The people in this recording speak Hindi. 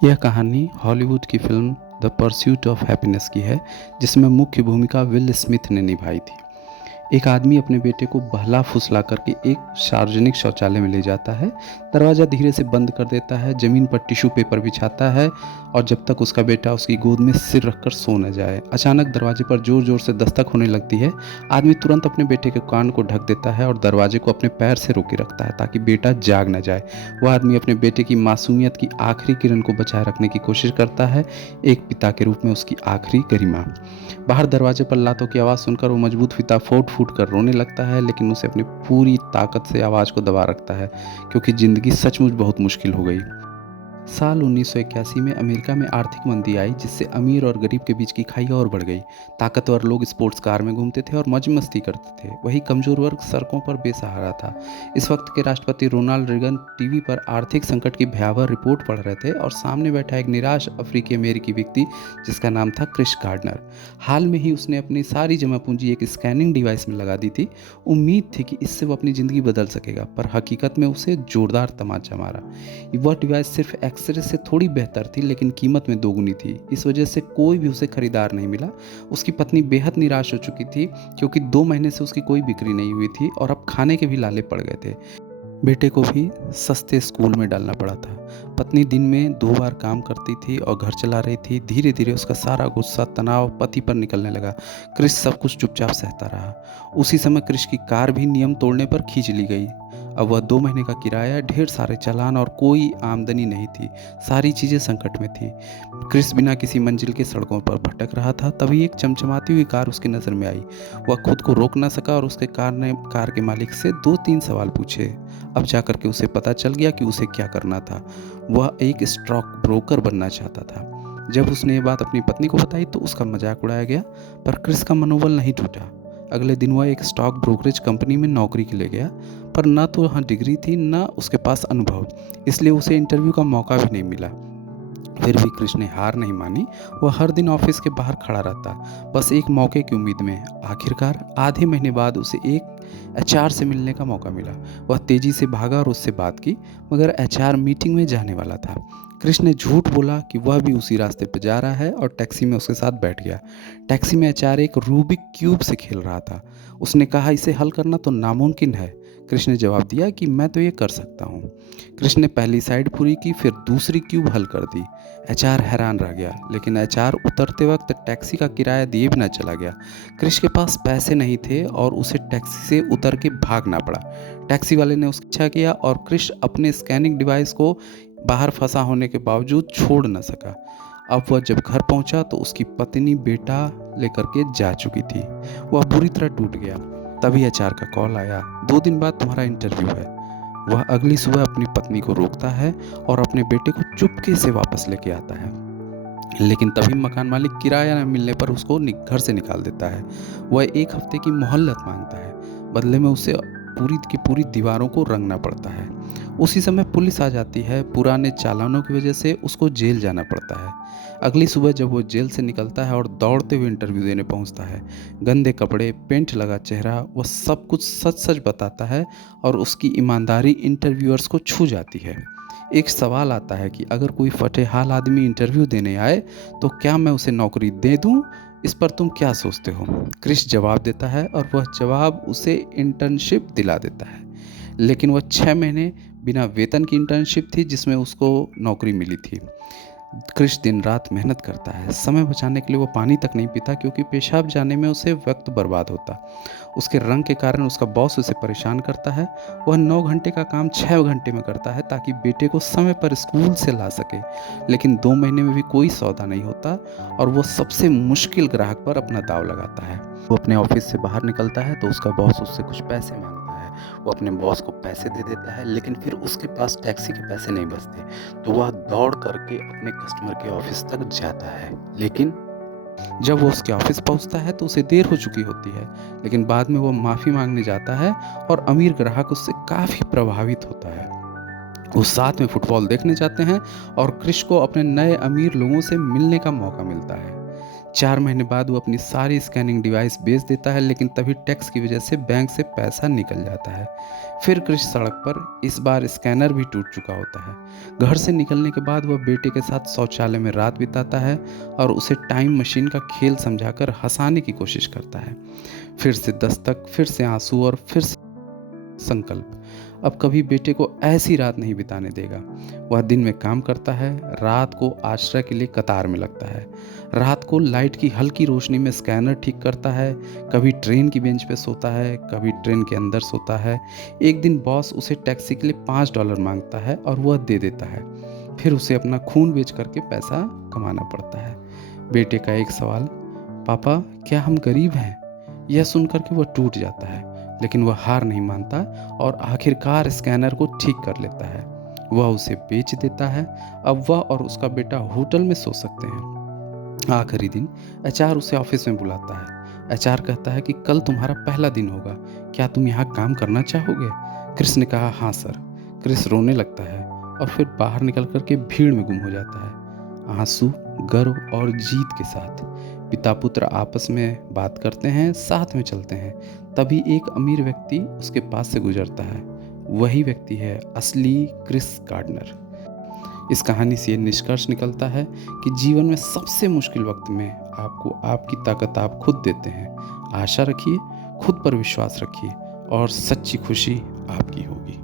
यह कहानी हॉलीवुड की film the pursuit of happiness की है, जिसमें मुख्य भूमिका विल स्मिथ ने निभाई थी। एक आदमी अपने बेटे को बहला-फुसला करके एक सार्वजनिक शौचालय में ले जाता है, दरवाज़ा धीरे से बंद कर देता है, ज़मीन पर टिश्यू पेपर बिछाता है और जब तक उसका बेटा उसकी गोद में सिर रखकर सो न जाए। अचानक दरवाजे पर ज़ोर-ज़ोर से दस्तक होने लगती है। आदमी तुरंत अपने बेटे के कान को ढक देता है और दरवाजे को अपने पैर से रोके रखता है ताकि बेटा जाग न जाए। वह आदमी अपने बेटे की मासूमियत की आखिरी किरण को बचाए रखने की कोशिश करता है, एक पिता के रूप में उसकी आखिरी गरिमा। बाहर दरवाजे पर लातों की आवाज़ सुनकर वो मजबूत पिता फूट-फूट कर रोने लगता है, लेकिन उसे अपनी पूरी ताकत से आवाज़ को दबा रखता है, क्योंकि ज़िंदगी सचमुच बहुत मुश्किल हो गई। साल 1981 में अमेरिका में आर्थिक मंदी आई, जिससे अमीर और गरीब के बीच की खाई और बढ़ गई। ताकतवर लोग स्पोर्ट्स कार में घूमते थे और मौज मस्ती करते थे, वहीं कमजोर वर्ग सड़कों पर बेसहारा था। इस वक्त के राष्ट्रपति रोनाल्ड रेगन टीवी पर आर्थिक संकट की भयावह रिपोर्ट पढ़ रहे थे और सामने बैठा एक निराश अफ्रीकी अमेरिकी व्यक्ति, जिसका नाम था क्रिस गार्डनर। हाल में ही उसने अपनी सारी जमा पूंजी एक स्कैनिंग डिवाइस में लगा दी थी। उम्मीद थी कि इससे वो अपनी ज़िंदगी बदल सकेगा, पर हकीकत में उसे जोरदार तमाचा मारा। वह डिवाइस सिर्फ एक्सरे से थोड़ी बेहतर थी, लेकिन कीमत में दोगुनी थी। इस वजह से कोई भी उसे खरीदार नहीं मिला। उसकी पत्नी बेहद निराश हो चुकी थी, क्योंकि 2 महीने से उसकी कोई बिक्री नहीं हुई थी और अब खाने के भी लाले पड़ गए थे। बेटे को भी सस्ते स्कूल में डालना पड़ा था। पत्नी दिन में 2 बार काम करती थी और घर चला रही थी। धीरे धीरे उसका सारा गुस्सा, तनाव पति पर निकलने लगा। क्रिस सब कुछ चुपचाप सहता रहा। उसी समय क्रिस की कार भी नियम तोड़ने पर खींच ली गई। अब वह 2 महीने का किराया, ढेर सारे चालान और कोई आमदनी नहीं थी। सारी चीज़ें संकट में थी। क्रिस बिना किसी मंजिल के सड़कों पर भटक रहा था। तभी एक चमचमाती हुई कार उसकी नज़र में आई। वह खुद को रोक न सका और उसके कार के मालिक से 2-3 सवाल पूछे। अब जाकर के उसे पता चल गया कि उसे क्या करना था। वह एक स्टॉक ब्रोकर बनना चाहता था। जब उसने ये बात अपनी पत्नी को बताई तो उसका मजाक उड़ाया गया, पर क्रिस का मनोबल नहीं टूटा। अगले दिन वह एक स्टॉक ब्रोकरेज कंपनी में नौकरी के लिए गया, पर न तो वहाँ डिग्री थी न उसके पास अनुभव, इसलिए उसे इंटरव्यू का मौका भी नहीं मिला। फिर भी क्रिस ने हार नहीं मानी। वह हर दिन ऑफिस के बाहर खड़ा रहता, बस एक मौके की उम्मीद में। आखिरकार आधे महीने बाद उसे एक एचआर से मिलने का मौका मिला। वह तेजी से भागा और उससे बात की, मगर एचआर मीटिंग में जाने वाला था। क्रिस ने झूठ बोला कि वह भी उसी रास्ते पर जा रहा है और टैक्सी में उसके साथ बैठ गया। टैक्सी में एचआर एक रूबिक क्यूब से खेल रहा था। उसने कहा, इसे हल करना तो नामुमकिन है। क्रिस ने जवाब दिया कि मैं तो ये कर सकता हूँ। क्रिस ने पहली साइड पूरी की, फिर दूसरी क्यूब हल कर दी। एचआर हैरान रह गया, लेकिन एचआर उतरते वक्त टैक्सी का किराया दिए बिना चला गया। क्रिस के पास पैसे नहीं थे और उसे टैक्सी से उतर के भागना पड़ा। टैक्सी वाले ने उसका पीछा किया और क्रिस अपने स्कैनिंग डिवाइस को बाहर फंसा होने के बावजूद छोड़ न सका। अब वह जब घर पहुंचा तो उसकी पत्नी बेटा लेकर के जा चुकी थी। वह बुरी तरह टूट गया। तभी एचआर का कॉल आया, 2 दिन बाद तुम्हारा इंटरव्यू है। वह अगली सुबह अपनी पत्नी को रोकता है और अपने बेटे को चुपके से वापस लेके आता है, लेकिन तभी मकान मालिक किराया न मिलने पर उसको घर से निकाल देता है। वह 1 हफ्ते की मोहलत मांगता है, बदले में उसे पूरी की पूरी दीवारों को रंगना पड़ता है। उसी समय पुलिस आ जाती है। पुराने चालानों की वजह से उसको जेल जाना पड़ता है। अगली सुबह जब वो जेल से निकलता है और दौड़ते हुए इंटरव्यू देने पहुंचता है, गंदे कपड़े, पेंट लगा चेहरा, वह सब कुछ सच सच बताता है और उसकी ईमानदारी इंटरव्यूअर्स को छू जाती है। एक सवाल आता है कि अगर कोई फटेहाल आदमी इंटरव्यू देने आए तो क्या मैं उसे नौकरी दे दूं? इस पर तुम क्या सोचते हो? क्रिस जवाब देता है और वह जवाब उसे इंटर्नशिप दिला देता है। लेकिन वह 6 महीने बिना वेतन की इंटर्नशिप थी, जिसमें उसको नौकरी मिली थी। क्रिस दिन रात मेहनत करता है। समय बचाने के लिए वो पानी तक नहीं पीता, क्योंकि पेशाब जाने में उसे वक्त बर्बाद होता। उसके रंग के कारण उसका बॉस उसे परेशान करता है। वह 9 घंटे का काम 6 घंटे में करता है ताकि बेटे को समय पर स्कूल से ला सके, लेकिन 2 महीने में भी कोई सौदा नहीं होता और वो सबसे मुश्किल ग्राहक पर अपना दांव लगाता है। वो अपने ऑफिस से बाहर निकलता है तो उसका बॉस उससे कुछ पैसे मांगता है। वो अपने बॉस को पैसे दे देता है, लेकिन फिर उसके पास टैक्सी के पैसे नहीं बचते, तो वह दौड़ करके अपने कस्टमर के ऑफिस तक जाता है। लेकिन जब वो उसके ऑफिस पहुंचता है तो उसे देर हो चुकी होती है, लेकिन बाद में वो माफ़ी मांगने जाता है और अमीर ग्राहक उससे काफ़ी प्रभावित होता है। वो साथ में फुटबॉल देखने जाते हैं और क्रिश को अपने नए अमीर लोगों से मिलने का मौका मिलता है। 4 महीने बाद वो अपनी सारी स्कैनिंग डिवाइस बेच देता है, लेकिन तभी टैक्स की वजह से बैंक से पैसा निकल जाता है। फिर क्रिश सड़क पर, इस बार स्कैनर भी टूट चुका होता है। घर से निकलने के बाद वह बेटे के साथ शौचालय में रात बिताता है और उसे टाइम मशीन का खेल समझाकर हंसाने की कोशिश करता है। फिर से दस्तक, फिर से आंसू और फिर से संकल्प। अब कभी बेटे को ऐसी रात नहीं बिताने देगा। वह दिन में काम करता है, रात को आश्रय के लिए कतार में लगता है। रात को लाइट की हल्की रोशनी में स्कैनर ठीक करता है। कभी ट्रेन की बेंच पे सोता है, कभी ट्रेन के अंदर सोता है। एक दिन बॉस उसे टैक्सी के लिए $5 मांगता है और वह दे देता है। फिर उसे अपना खून बेच करके पैसा कमाना पड़ता है। बेटे का एक सवाल, पापा क्या हम गरीब हैं? यह सुनकर के वह टूट जाता है, लेकिन वह हार नहीं मानता और आखिरकार स्कैनर को ठीक कर लेता है। वह उसे बेच देता है। अब वह और उसका बेटा होटल में सो सकते हैं। आखिरी दिन एचआर उसे ऑफिस में बुलाता है। एचआर कहता है कि कल तुम्हारा पहला दिन होगा, क्या तुम यहाँ काम करना चाहोगे? क्रिस ने कहा, हाँ सर। क्रिस रोने लगता है और फिर बाहर निकल कर के भीड़ में गुम हो जाता है, आंसू, गर्व और जीत के साथ। पिता पुत्र आपस में बात करते हैं, साथ में चलते हैं। तभी एक अमीर व्यक्ति उसके पास से गुजरता है। वही व्यक्ति है असली क्रिस गार्डनर। इस कहानी से ये निष्कर्ष निकलता है कि जीवन में सबसे मुश्किल वक्त में आपको आपकी ताकत आप खुद देते हैं। आशा रखिए, खुद पर विश्वास रखिए और सच्ची खुशी आपकी होगी।